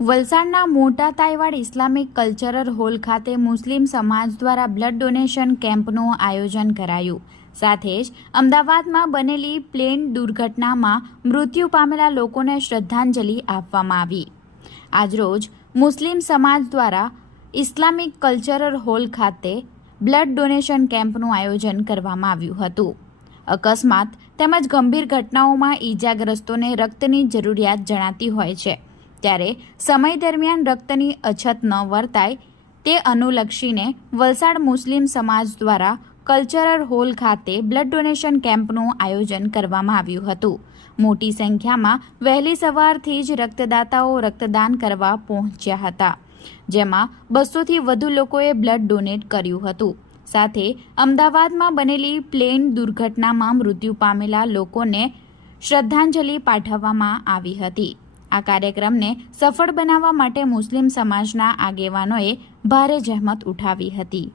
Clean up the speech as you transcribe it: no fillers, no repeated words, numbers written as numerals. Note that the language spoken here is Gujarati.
વલસાડના મોટા તાઇવાડ ઇસ્લામિક કલ્ચરલ હોલ ખાતે મુસ્લિમ સમાજ દ્વારા બ્લડ ડોનેશન કેમ્પનું આયોજન કરાયું. સાથે જ અમદાવાદમાં બનેલી પ્લેન દુર્ઘટનામાં મૃત્યુ પામેલા લોકોને શ્રદ્ધાંજલિ આપવામાં આવી. આજરોજ મુસ્લિમ સમાજ દ્વારા ઇસ્લામિક કલ્ચરલ હોલ ખાતે બ્લડ ડોનેશન કેમ્પનું આયોજન કરવામાં આવ્યું હતું. અકસ્માત તેમજ ગંભીર ઘટનાઓમાં ઈજાગ્રસ્તોને રક્તની જરૂરિયાત જણાતી હોય છે, ત્યારે સમય દરમિયાન રક્તની અછત ન વર્તાય તે અનુલક્ષીને વલસાડ મુસ્લિમ સમાજ દ્વારા કલ્ચરલ હોલ ખાતે બ્લડ ડોનેશન કેમ્પનું આયોજન કરવામાં આવ્યું હતું. મોટી સંખ્યામાં વહેલી સવારથી જ રક્તદાતાઓ રક્તદાન કરવા પહોંચ્યા હતા, જેમાં 200થી વધુ લોકોએ બ્લડ ડોનેટ કર્યું હતું. સાથે અમદાવાદમાં બનેલી પ્લેન દુર્ઘટનામાં મૃત્યુ પામેલા લોકોને શ્રદ્ધાંજલિ પાઠવવામાં આવી હતી. આ કાર્યક્રમને સફળ બનાવવા માટે મુસ્લિમ સમાજના આગેવાનોએ ભારે જહેમત ઉઠાવી હતી.